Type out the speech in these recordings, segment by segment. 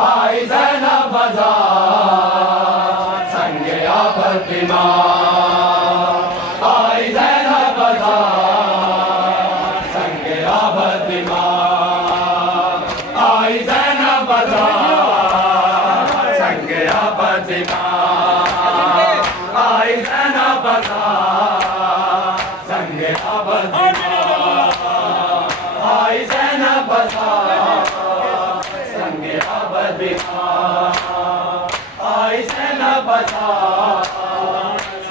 आई ज़ैनब बाज़ार संगे आबदी माँ। आई ज़ैनब बाज़ार संगे आबदी माँ। आई ज़ैनब बाज़ार संगे आबदी माँ। आई ज़ैनब बाज़ार संगे आबदी माँ। आई ज़ैनब बाज़ार संगे आबदी माँ। आई ज़ैनब बाज़ार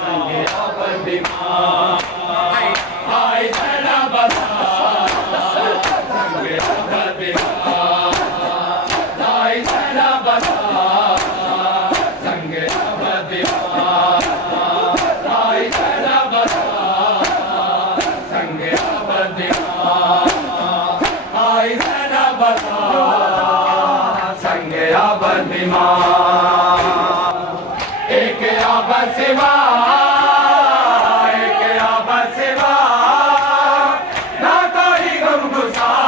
संगे आबदी माँ। आई ज़ैनब बाज़ार संगे आबदी माँ। आई ज़ैनब बाज़ार संगे आबदी माँ। आई ज़ैनब बाज़ार संगे आबदी माँ। आई ज़ैनब बाज़ार संगे आबदी माँ। एक आबद सिवा, एक आबद सिवा, ना कोई गमगुसार।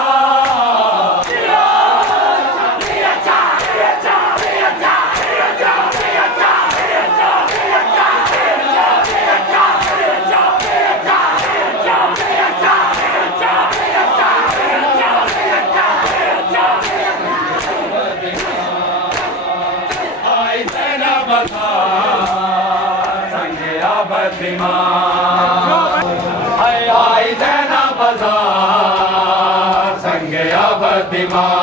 आई ज़ैनब बाज़ार संगे आबदी माँ। आई ज़ैनब बाज़ार संगे आबदी माँ।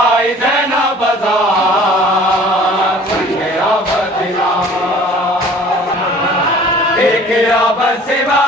आई ज़ैनब बाज़ार संगे आबदी माँ। एक आबद सिवा,